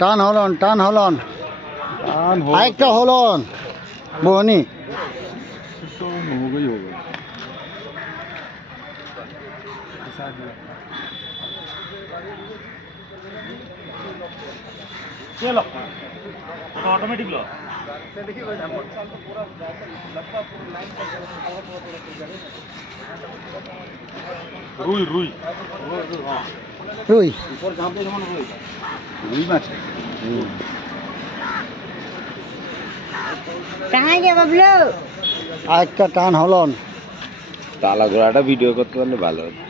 টান হলন টান হলন আরেকটা হলন বহনি ऑटोमेटिक लो रुई रुई রুই रुई माछ টাঙাইয়া বাবলু আরেকটা টান হলন তালা ঘোড়াটা ভিডিও করতে পারলে ভালো হতো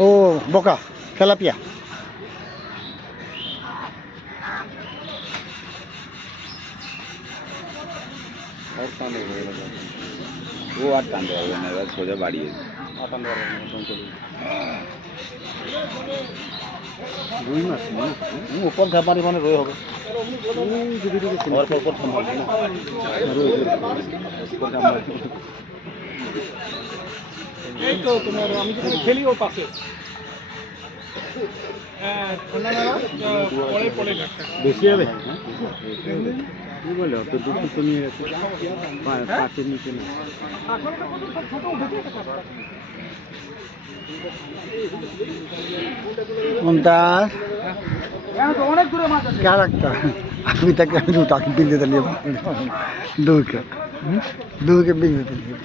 ও বোকা তেলাপিয়া ও আর টানতে পারবে না এবার সোজা বাড়িয়ে রুই মাছ উপর ঝাপানি মানে রুই হবে এই তো তোমার আমি যখন খেলি ও পাশে হ্যাঁ ঠান্ডা না পরে পরে বেশি হবে কি বলে অত দুধ তো নিয়ে গেছে পাঁচের নিচে না অনেক দূরে মাছ আছে क्या लगता है अभी तक अभी उठा के बिक देते लिए दूर के बिक देते लिए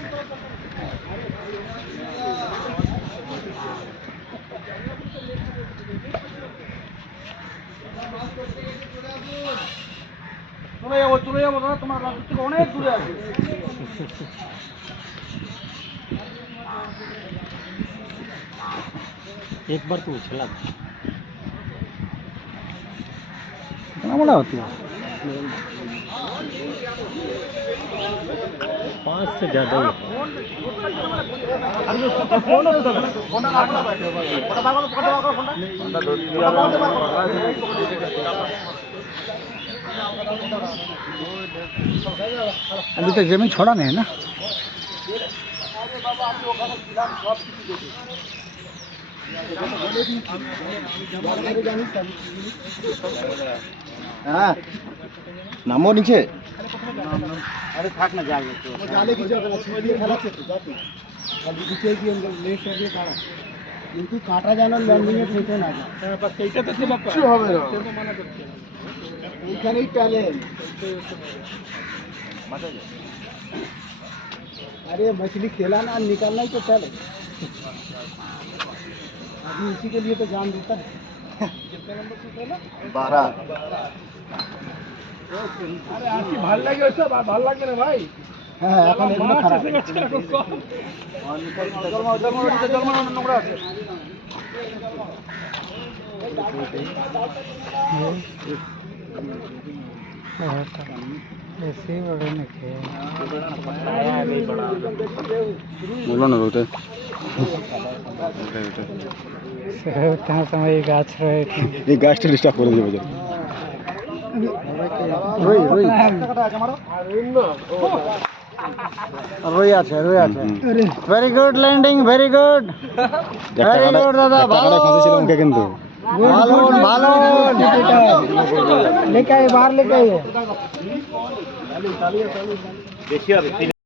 চলে যাবো না তোমার রাস্তা থেকে অনেক দূরে আছে एक बार तो उछला कितना बड़ा होती है 5 से ज़्यादा ही अभी तक जमीन छोड़ा नहीं है ना हाँ नामो नीचे अरे थाक ना जाल जाले की जगह छिड़िए খেলাচ্ছে তো যাতে খালি নিচে গিয়ে নেক্সট দিয়ে কাটা কিন্তু কাটা জানো ল্যান্ডিং এ থেকে না বাস এইটাতে তো বাপ কিছু হবে না তো মানা করছে এইখানেই ট্যালেন্ট अरे मछली खिलाना और निकालना ही तो टैलेंट अभी इसी के लिए तो जान देता है कितने नंबर से खेला 12 আরে আসি ভাল লাগে ওসব আর ভাল লাগবে না ভাই হ্যাঁ এখন এগুলো খারাপ নোংরা আছে बोलो ना रोटे समय गाछ रहे এই গাছটা ডিস্টার্ব করে দেবে রই রই রই আছে very good landing very good দাদা ভালো ফাঁসিছিলাম কিন্তু ভালো ভালো लेके आए बाहर लेके आए